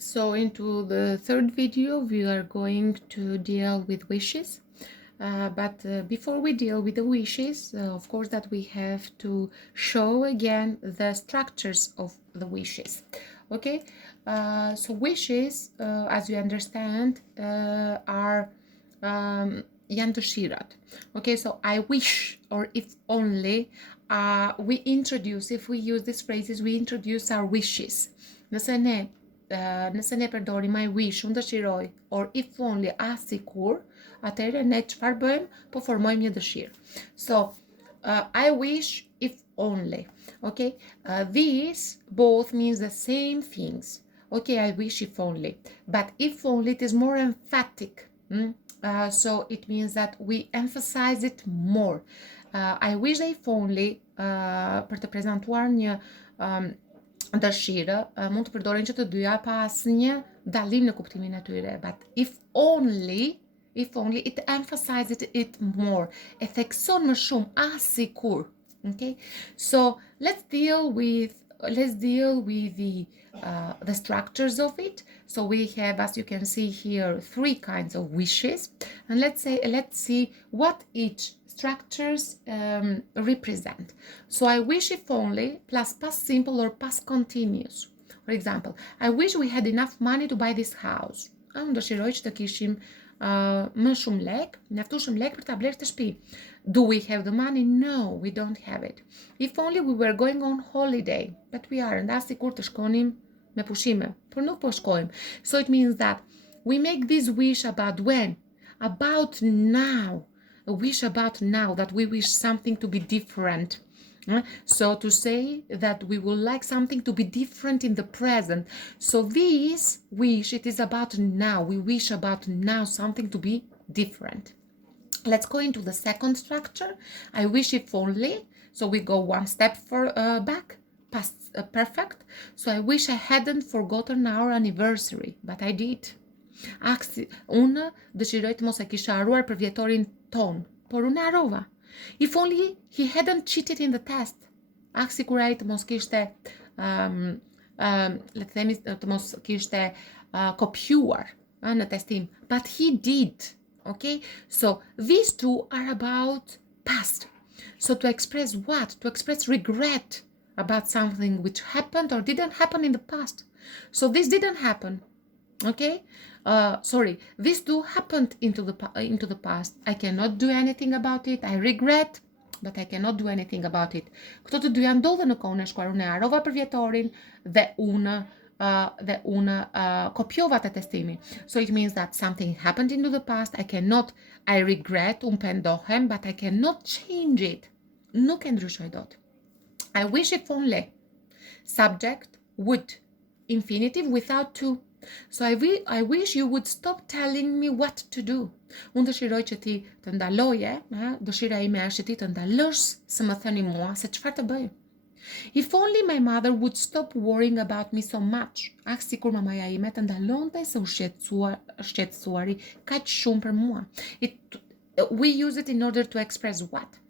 So into the third video, we are going to deal with wishes. But before we deal with the wishes, of course, that we have to show again the structures of the wishes. Okay, so wishes, as you understand, are Yantoshirat. Okay, so I wish or if only we introduce, if we use these phrases, we introduce our wishes. Nëse ne përdorim I wish, unë dëshiroj, or if only, as sikur, atëherë ne çfarë bëjmë? Po formojmë një dëshirë. So, I wish if only. Okay? These both means the same things. Okay, I wish if only. But if only, it is more emphatic. So it means that we emphasize it more. I wish if only, për të prezantuar një dëshirë, mund të përdoren që të dyja pa asnjë dallim në kuptimin e tyre. But if only, it emphasizes it more. E thekson më shumë, as sikur. Okay? So let's deal with the structures of it. So we have, as you can see here, 3 kinds of wishes, and let's see what each structures represent. So I wish if only plus past simple or past continuous. For example, I wish we had enough money to buy this house. Unë dëshiroj që të kishim më shumë lek, mjaftueshëm lek për ta blerë këtë shtëpi. Do we have the money? No, we don't have it. If only we were going on holiday, but we aren't. As sikur të shkonim me pushime, por nuk po shkojmë. So it means that we make this wish about when? About now. A wish about now, that we wish something to be different. So to say that we would like something to be different in the present. So this wish, it is about now. We wish about now something to be different. Let's go into the second structure. I wish if only. So we go one step back, past perfect. So I wish I hadn't forgotten our anniversary, but I did. Unë dëshiroj të mos e kisha haruar për vjetorin ton, por unë harova. If only he hadn't cheated in the test. Sikur ai të mos kishte le të themi të mos kishte kopjuar në testim, but he did. Okay? So these two are about past. So to express what? To express regret about something which happened or didn't happen in the past. So this didn't happen. Okay? These two happened into the past. I cannot do anything about it. I regret, but I cannot do anything about it. Këto të dyja ndodhen në kohën e shkuar. Unë harova për vjetorin dhe unë kopjova të testimin. So it means that something happened into the past. I regret, unë pendohem, but I cannot change it. Nuk e ndryshoj dot. I wish if only. Subject, would. Infinitive without to. So I wish you would stop telling me what to do. Unë dëshiroj që ti të ndaloje, dëshira ime është që ti të ndalosh së më thëni mua se çfarë të bëj. If only my mother would stop worrying about me so much. Sikur mamaja ime të ndalonte se u shqetësuari kaq shumë për mua. We use it in order to express what?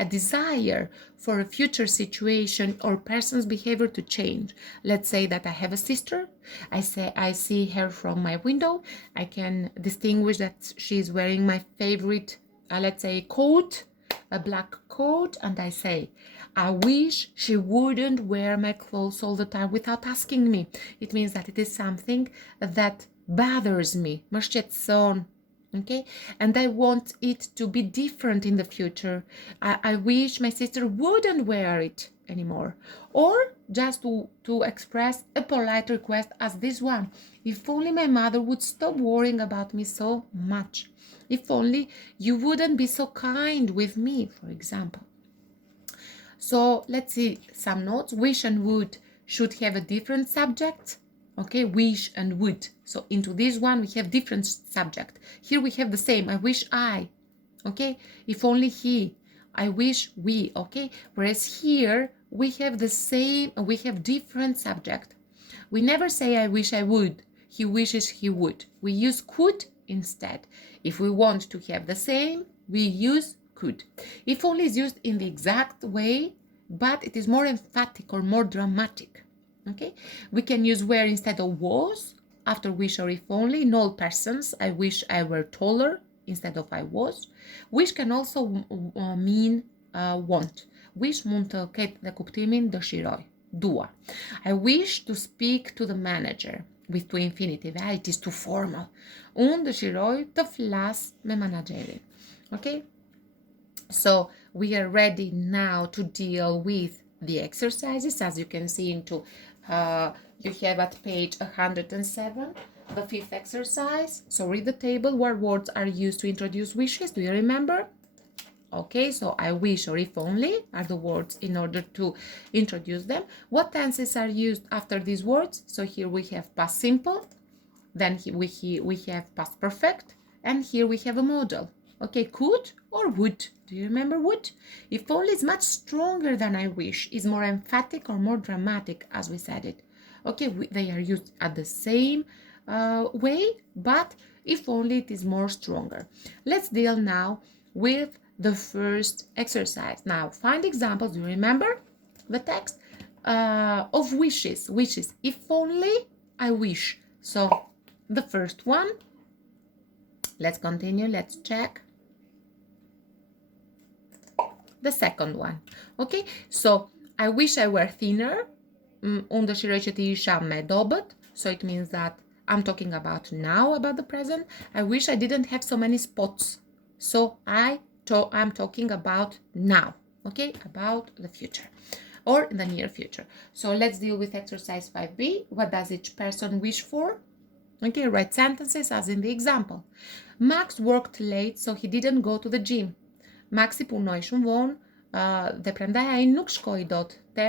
A desire for a future situation or person's behavior to change. Let's say that I have a sister. I see her from my window. I can distinguish that she's wearing my favorite, let's say, coat, a black coat, and I say, I wish she wouldn't wear my clothes all the time without asking me. It means that it is something that bothers me. Më shqetëson. Okay, and I want it to be different in the future. I wish my sister wouldn't wear it anymore. Or just to express a polite request as this one. If only my mother would stop worrying about me so much. If only you wouldn't be so kind with me, for example. So let's see some notes. Wish and would should have a different subject. Okay, wish and would. So into this one, we have different subject. Here we have the same. I wish I. Okay, if only he. I wish we. Okay, whereas here we have the same, we have different subject. We never say I wish I would. He wishes he would. We use could instead. If we want to have the same, we use could. If only is used in the exact way, but it is more emphatic or more dramatic. Okay, we can use were instead of was, after wish or if only in all persons. I wish I were taller instead of I was. Wish can also mean want. Wish mund të ketë dhe kuptimin dëshiroj, dua. I wish to speak to the manager with to infinitive. It is too formal. Unë dëshiroj të flas me managerin. Okay? So we are ready now to deal with the exercises. As you can see into you have at page 107 the fifth exercise. So read the table. What words are used to introduce wishes? Do you remember? Okay, so I wish or if only are the words in order to introduce them. What tenses are used after these words? So here we have past simple, then we have past perfect, and here we have a modal. Okay, could or would. Do you remember would? If only is much stronger than I wish, is more emphatic or more dramatic, as we said it. Okay, they are used at the same way, but if only it is more stronger. Let's deal now with the first exercise. Now, find examples. Do you remember the text of wishes? Wishes. If only I wish. So, the first one. Let's continue. Let's check. The second one. Okay, so I wish I were thinner. Unë dëshiroj që të isha më dobët. So it means that I'm talking about now, about the present. I wish I didn't have so many spots. So I'm talking about now. Okay, about the future or in the near future. So let's deal with exercise 5b. What does each person wish for? Okay, write sentences as in the example. Max worked late, so he didn't go to the gym. Maxi punoi shumë vonë dhe prandaj ai nuk shkoi dot te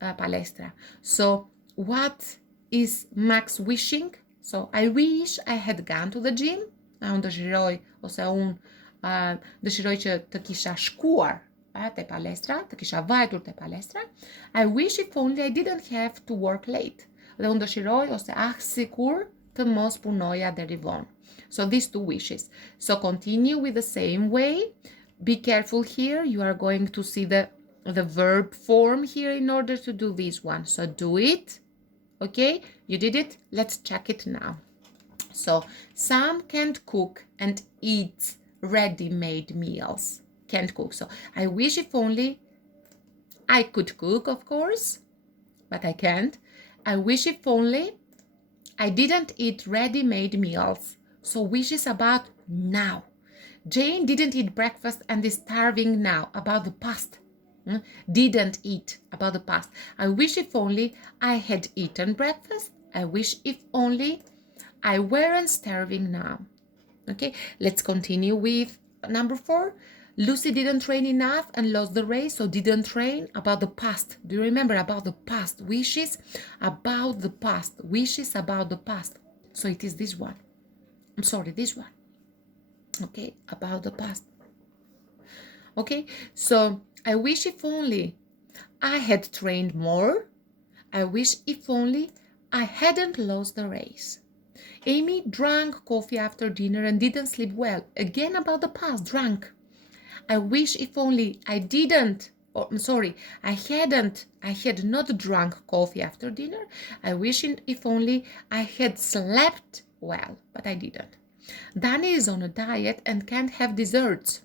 palestra. So what is Max wishing? So I wish I had gone to the gym. Unë dëshiroj ose unë dëshiroj që të kisha shkuar te palestra, të kisha vajtur te palestra. I wish if only I didn't have to work late. Dhe unë dëshiroj ose sikur të mos punoja deri vonë. So these two wishes. So continue with the same way. Be careful here. You are going to see the verb form here in order to do this one. So do it. Okay, you did it. Let's check it now. So some can't cook and eat ready-made meals. Can't cook. So I wish if only I could cook, of course, but I can't. I wish if only I didn't eat ready-made meals. So wish is about now. Jane didn't eat breakfast and is starving now, about the past. Didn't eat, about the past. I wish if only I had eaten breakfast. I wish if only I weren't starving now. Okay, let's continue with number 4. Lucy didn't train enough and lost the race, so didn't train, about the past. Do you remember about the past? Wishes about the past. Wishes about the past. So it is this one. I'm sorry, this one. Okay, about the past. Okay, so I wish if only I had trained more. I wish if only I hadn't lost the race. Amy drank coffee after dinner and didn't sleep well. Again about the past, drank. I wish if only I didn't, or I'm sorry, I had not drunk coffee after dinner. I wish if only I had slept well, but I didn't. Danny is on a diet and can't have desserts.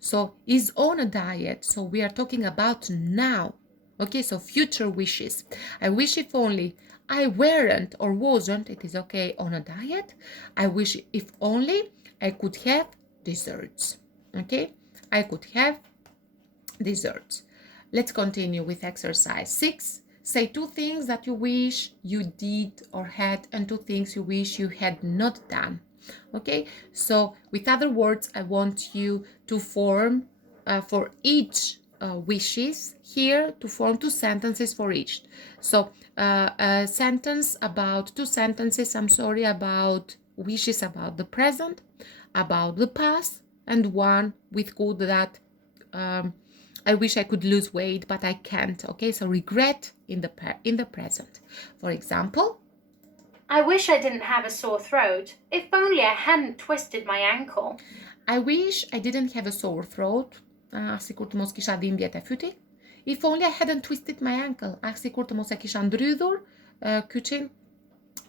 So is on a diet, so we are talking about now. Okay, so future wishes. I wish if only I weren't or wasn't, it is okay, on a diet. I wish if only I could have desserts. Okay, I could have desserts. Let's continue with exercise 6. Say 2 things that you wish you did or had and 2 things you wish you had not done. Okay, so with other words, I want you to form for each wishes here, to form 2 sentences for each. So a sentence about 2 sentences, about wishes about the present, about the past, and one with could that I wish I could lose weight, but I can't. Okay, so regret in the present. For example, I wish I didn't have a sore throat. If only I hadn't twisted my ankle. I wish I didn't have a sore throat. Sikur të mos kisha dhimbje te fyti. If only I hadn't twisted my ankle. Sikur të mos e kisha ndrydhur kyçin.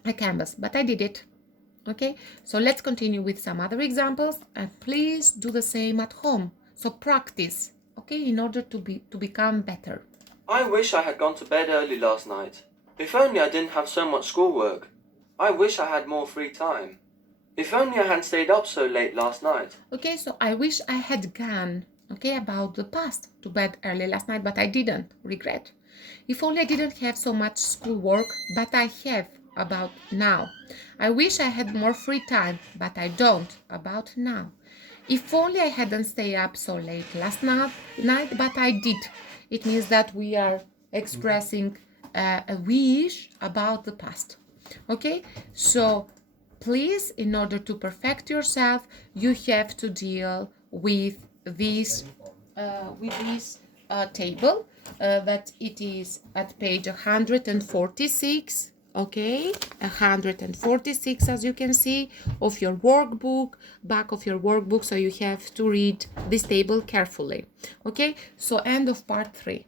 a canvas, but I did it. Okay, so let's continue with some other examples, and please do the same at home. So practice, okay, in order to become better. I wish I had gone to bed early last night. If only I didn't have so much schoolwork. I wish I had more free time. If only I hadn't stayed up so late last night. Okay, so I wish I had gone, okay, about the past, to bed early last night, but I didn't. Regret. If only I didn't have so much schoolwork, but I have, about now. I wish I had more free time, but I don't, about now. If only I hadn't stayed up so late last night, but I did. It means that we are expressing a wish about the past. Okay, so please, in order to perfect yourself, you have to deal with this table that it is at page 146. Okay, 146, as you can see, of your workbook, back of your workbook, so you have to read this table carefully. Okay, so end of part 3.